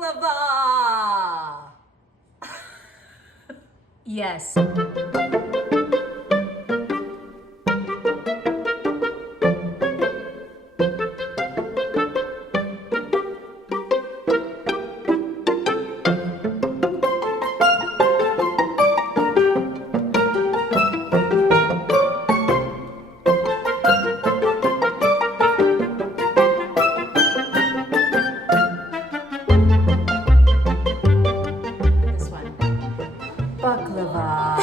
Baklava! Yes. This one. Baklava.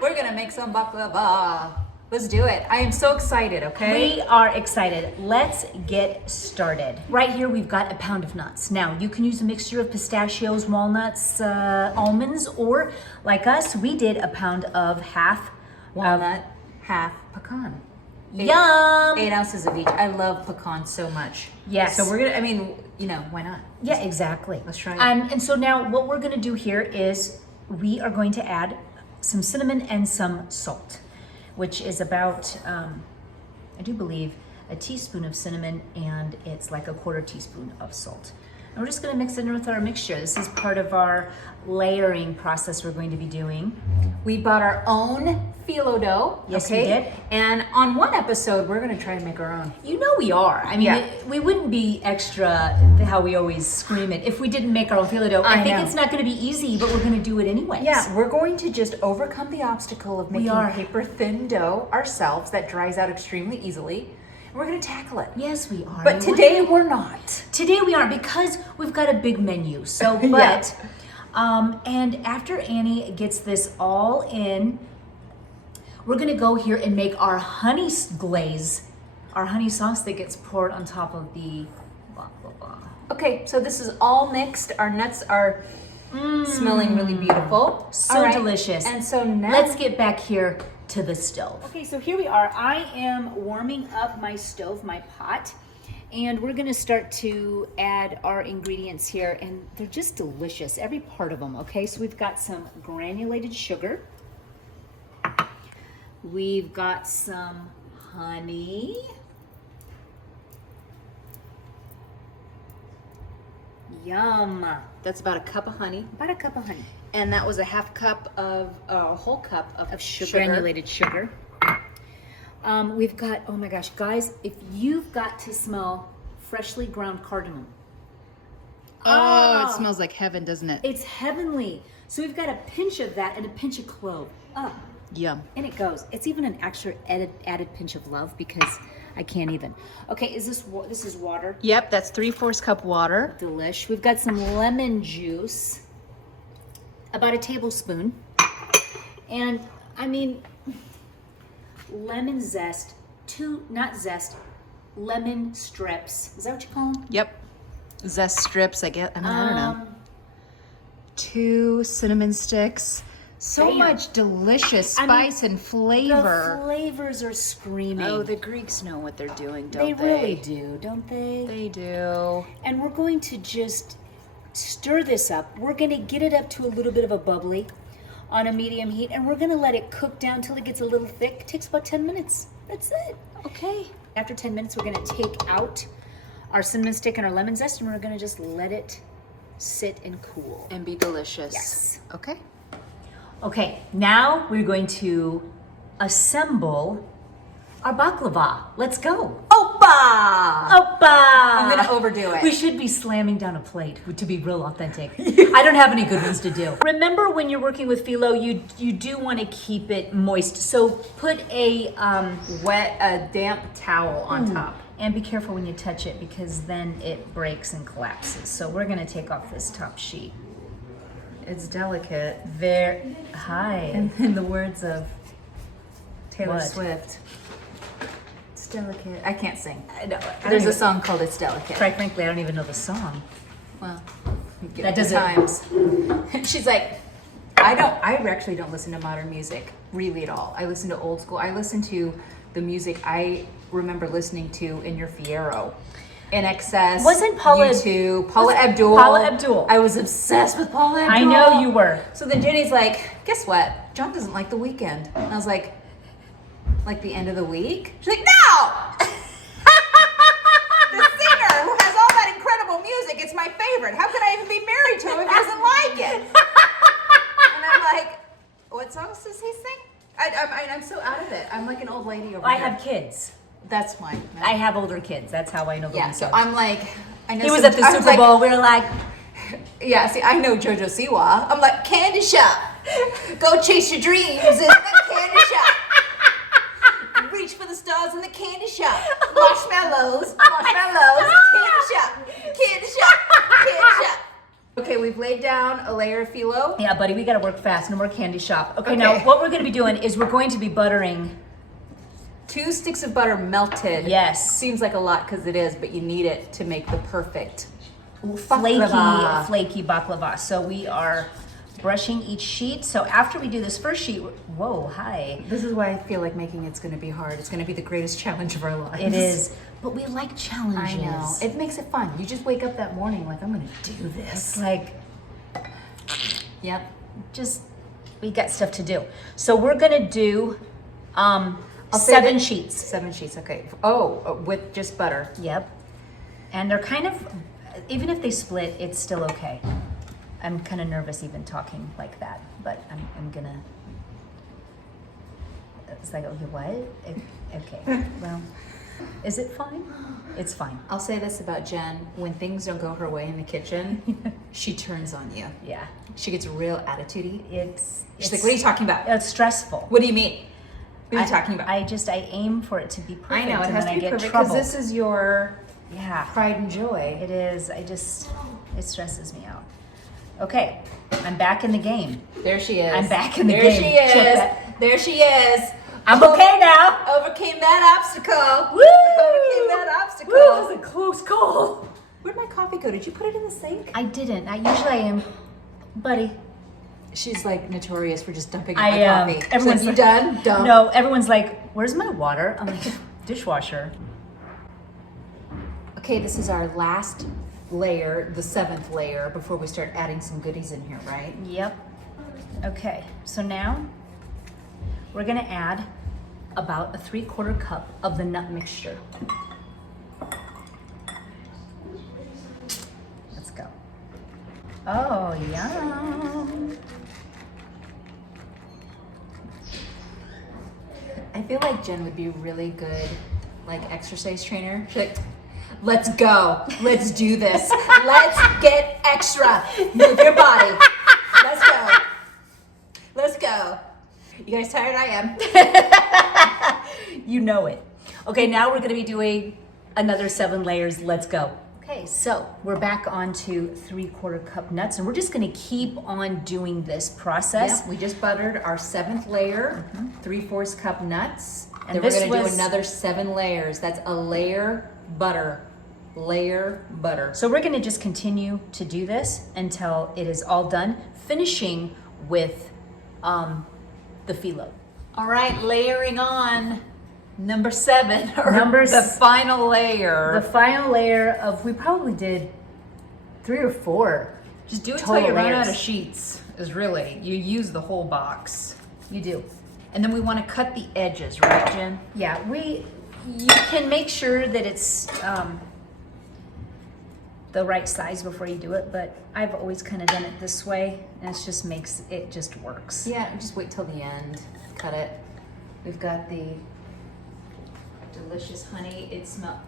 We're gonna make some baklava. Let's do it. I am so excited, okay? We are excited. Let's get started. Right here, we've got a pound of nuts. Now, you can use a mixture of pistachios, walnuts, almonds, or like us, we did a pound of half Walnut, half pecan. Yum! 8 ounces of each. I love pecan so much. Yes. So we're gonna, I mean, you know, why not? Yeah, exactly. Let's try it. And so now what we're gonna do here is we are going to add some cinnamon and some salt, which is about, I do believe, a teaspoon of cinnamon, and it's like a quarter teaspoon of salt. And we're just gonna mix it in with our mixture. This is part of our layering process we're going to be doing. We bought our own phyllo dough. Yes, we did. And on one episode, we're gonna try to make our own. You know we are. I mean, Yeah. we wouldn't be extra, how we always scream it, if we didn't make our own phyllo dough. I think know. it's not gonna be easy, but we're gonna do it anyways. Yeah, we're going to just overcome the obstacle of making are. paper thin dough ourselves that dries out extremely easily. And we're gonna tackle it. Yes, we are. But today we're not. Today we aren't, because we've got a big menu. So, Yeah. but, and after Annie gets this all in, we're gonna go here and make our honey glaze, our honey sauce that gets poured on top of the baklava. Okay, so this is all mixed. Our nuts are smelling really beautiful. So All right. delicious. And so now Let's get back here to the stove. Okay, so here we are. I am warming up my stove, my pot, and we're gonna start to add our ingredients here, and they're just delicious, every part of them, okay? So we've got some granulated sugar. We've got some honey. Yum. that's about a cup of honey. About a cup of honey. And that was a whole cup of sugar. Granulated sugar. We've got, oh my gosh, guys, if you've got to smell freshly ground cardamom. Oh, it smells like heaven, doesn't it? It's heavenly. So we've got a pinch of that and a pinch of clove. Oh, Yum. and it goes. It's even an extra added pinch of love, because I can't even. Okay, this is water? Yep, that's 3/4 cup water. Delish. We've got some lemon juice, about a tablespoon. And I mean, lemon zest, not zest, lemon strips. Is that what you call them? Yep. Zest strips, I guess. I mean, I don't know. 2 cinnamon sticks. So Damn. much delicious spice and The flavor. flavors are screaming. Oh, the Greeks know what they're doing, don't they? they really do, don't they? They do. And we're going to just stir this up. We're going to get it up to a little bit of a bubbly on a medium heat, and we're going to let it cook down till it gets a little thick. It takes about 10 minutes. That's it. Okay. After 10 minutes, we're going to take out our cinnamon stick and our lemon zest, and we're going to just let it sit and cool. And be delicious. Yes. Okay. Okay, now we're going to assemble our baklava. Let's go. Opa! Opa! I'm gonna overdo it. We should be slamming down a plate to be real authentic. I don't have any good ones to do. Remember, when you're working with phyllo, you do want to keep it moist. So put a damp towel on top. and be careful when you touch it, because then it breaks and collapses. So we're gonna take off this top sheet. It's delicate. Hi. And in the words of Taylor What? Swift, it's delicate. I can't sing. I know. There's a song called It's Delicate. Quite frankly, I don't even know the song. Well, you get That the doesn't- times. She's like, I actually don't listen to modern music really at all. I listen to old school. I listen to the music I remember listening to in your Fiero. In Excess. Wasn't Paula- U2, Paula Abdul. Paula Abdul. I was obsessed with Paula Abdul. I know you were. So then Jenny's like, guess what? John doesn't like The Weeknd. And I was like the end of the week? She's like, no! The singer who has all that incredible old lady over I here. have kids. That's fine. I have older kids. That's how I know the Yeah, so songs. I'm like, I know He was some- at the I was Super like- Bowl. We were like, Yeah, see, I know JoJo Siwa. I'm like, candy shop. Go chase your dreams in the candy shop. Reach for the stars in the candy shop. Marshmallows, marshmallows, candy shop, candy shop, candy shop. Okay, we've laid down a layer of phyllo. yeah, buddy, we got to work fast. No more candy shop. Okay, now Okay. what we're going to be doing is we're going to be buttering. 2 sticks of butter melted. Yes. Seems like a lot because it is, but you need it to make the perfect Flaky, flaky baklava. So we are brushing each sheet. So after we do this first sheet, whoa, hi. This is why I feel like making it's going to be hard. It's going to be the greatest challenge of our lives. It is, but we like challenges. I know. It makes it fun. You just wake up that morning like, I'm going to do this. It's like, Yep. just, we got stuff to do. So we're gonna do say 7 that- sheets. 7 sheets, okay. Oh, with just butter. Yep. And they're kind of, even if they split, it's still okay. I'm kind of nervous even talking like that, but I'm gonna, it's like, okay, what? Okay, well, is it fine? It's fine. I'll say this about Jen. When things don't go her way in the kitchen, she turns on you. Yeah. She gets real attitude-y. It's She's like, what are you talking about? It's stressful. What do you mean? What are you talking about? I aim for it to be perfect. I know, it and has then to be I get perfect because trouble. this is your Yeah. pride and joy. It is. It stresses me out. Okay, I'm back in the game. There she is. I'm back in the there game. There she Check is. that. There she is. I'm okay now. Overcame that obstacle. Woo! Overcame that obstacle. Woo, that was a close call. Where'd my coffee go? Did you put it in the sink? I didn't. Usually I am, buddy. She's like notorious for just dumping I my coffee. She's everyone's like, you done? Dump. No, everyone's like, "Where's my water?" I'm like, "Dishwasher." Okay, this is our last layer, the 7th layer, before we start adding some goodies in here, right? Yep. Okay, so now we're gonna add about a 3/4 cup of the nut mixture. Let's go. Oh, yum. I feel like Jen would be a really good, like, exercise trainer. She's like, let's go. Let's do this. Let's get extra. Move your body. Let's go. Let's go. You guys tired? I am. You know it. Okay, now we're gonna be doing another 7 layers. Let's go. Okay, so we're back on to 3/4 cup nuts, and we're just gonna keep on doing this process. Yep, we just buttered our 7th layer, 3/4 cup nuts. And then this we're gonna was- do another 7 layers. That's a layer butter. Layer butter. So we're gonna just continue to do this until it is all done, finishing with the phyllo. All right, layering on number 7, or Number the s- final layer. The final layer of, we probably did 3 or 4. Just do it total till you run layers. out of sheets. Is really you use the whole box, You do. and then we want to cut the edges, right, Jen? Yeah, you can make sure that it's the right size before you do it, but I've always kind of done it this way, and it just works. Yeah, just wait till the end. Cut it. We've got the delicious honey. It smells.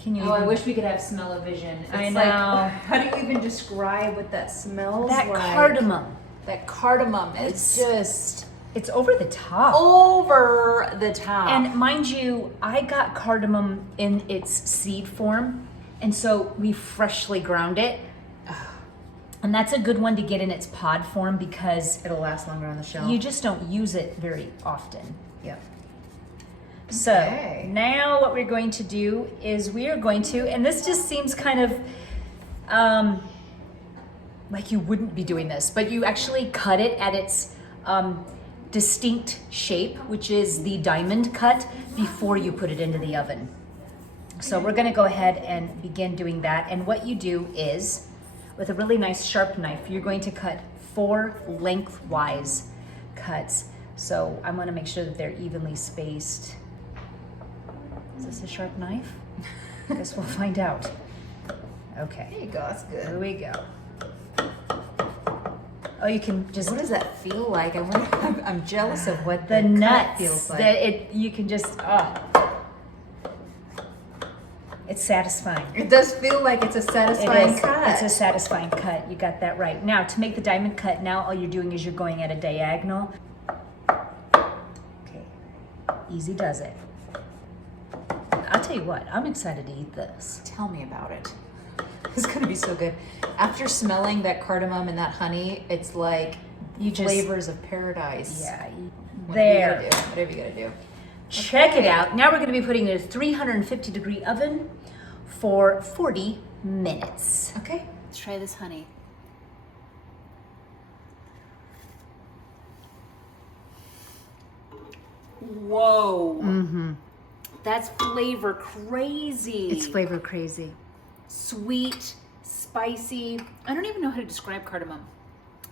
Can you? Oh, I wish we could have smell-o-vision. It's I like, know. how do you even describe what that smells That like? cardamom. That cardamom is just It's over the top. over the top. And mind you, I got cardamom in its seed form, and so we freshly ground it. And that's a good one to get in its pod form because it'll last longer on the shelf. you just don't use it very often. Yep. So Okay. now what we're going to do is we are going to, and this just seems kind of like you wouldn't be doing this, but you actually cut it at its distinct shape, which is the diamond cut, before you put it into the oven. So we're gonna go ahead and begin doing that. And what you do is, with a really nice sharp knife, you're going to cut 4 lengthwise cuts. So I'm gonna make sure that they're evenly spaced. Is this a sharp knife? Guess we'll find out. Okay, There you go. That's here good. we go. Oh, you can just What does that feel like? I wonder, I'm jealous of what the cut nuts feels like. that you can just it's satisfying. It does feel like it's a satisfying cut. It's a satisfying cut. You got that right. Now, to make the diamond cut, now all you're doing is you're going at a diagonal. Okay, easy does it. I'll tell you what, I'm excited to eat this. Tell me about it. It's gonna be so good. After smelling that cardamom and that honey, it's like You just- flavors of paradise. Yeah, Whatever there. you gotta do, whatever you gotta do. Check it Okay. out. Now we're going to be putting it in a 350-degree oven for 40 minutes. Okay. Let's try this honey. Whoa. Mm-hmm. That's flavor crazy. It's flavor crazy. Sweet, spicy. I don't even know how to describe cardamom.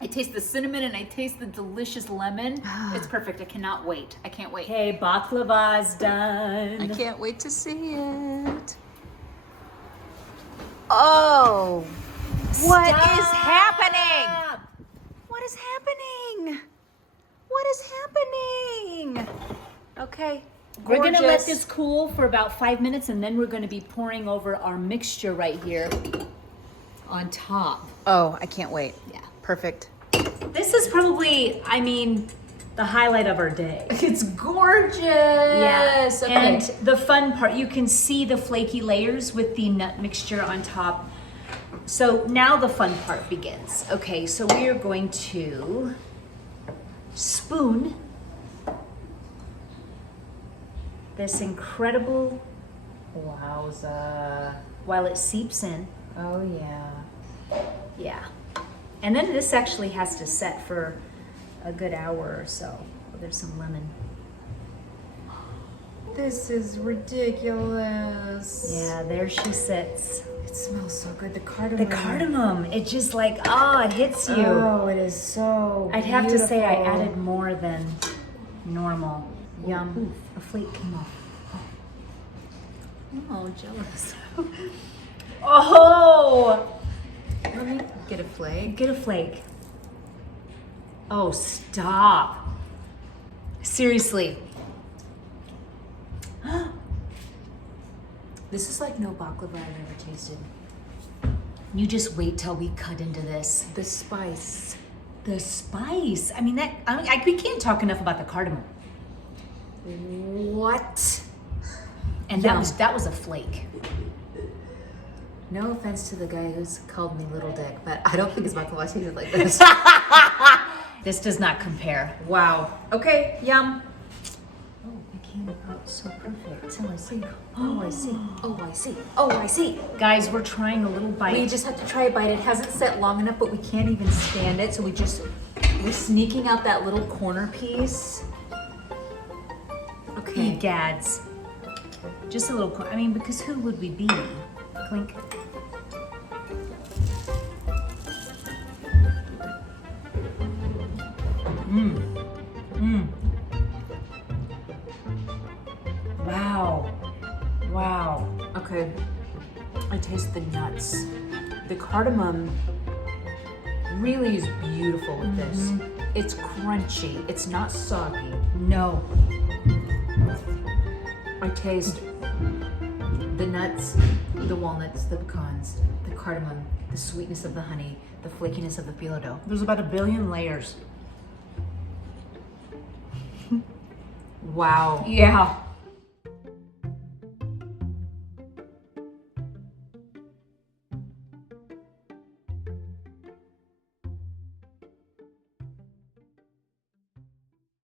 I taste the cinnamon and I taste the delicious lemon. It's perfect. I cannot wait. I can't wait. Okay, baklava's done. I can't wait to see it. Oh, What is happening? What is happening? What is happening? Okay. We're gonna let gorgeous. this cool for about 5 minutes, and then we're gonna be pouring over our mixture right here on top. Oh, I can't wait. Yeah. Perfect. This is probably, I mean, the highlight of our day. It's gorgeous. Yes, Okay. and the fun part, you can see the flaky layers with the nut mixture on top. So now the fun part begins. Okay, so we are going to spoon this incredible, Wowza. while it seeps in. Oh yeah. Yeah. And then this actually has to set for a good hour or so. There's some lemon. This is ridiculous. Yeah, there she sits. It smells so good. The cardamom. The cardamom, it just like, it hits you. Oh, it is so I'd have to say I beautiful. added more than normal. Yum. Ooh, a flake came off. Oh, jealous. Oh! Let me get a flake. Get a flake. Oh, stop. Seriously. This is like no baklava I've ever tasted. You just wait till we cut into this. The spice. The spice. I mean, we can't talk enough about the cardamom. What? And Yum. that was a flake. No offense to the guy who's called me little dick, but I don't think his baklava tasted like this. This does not compare. Wow. Okay, yum. Oh, it came out so perfect. Oh, I see. Oh, I see. Oh, I see. Oh, I see. Guys, we're trying a little bite. We just have to try a bite. It hasn't set long enough, but we can't even stand it. So we're sneaking out that little corner piece. Okay. Egads. Just a little, I mean, because who would we be? Clink. Wow. Wow. Okay. I taste the nuts. The cardamom really is beautiful with this. It's crunchy. It's not soggy. No. I taste the nuts, the walnuts, the pecans, the cardamom, the sweetness of the honey, the flakiness of the phyllo dough. There's about 1 billion layers. Wow. Yeah.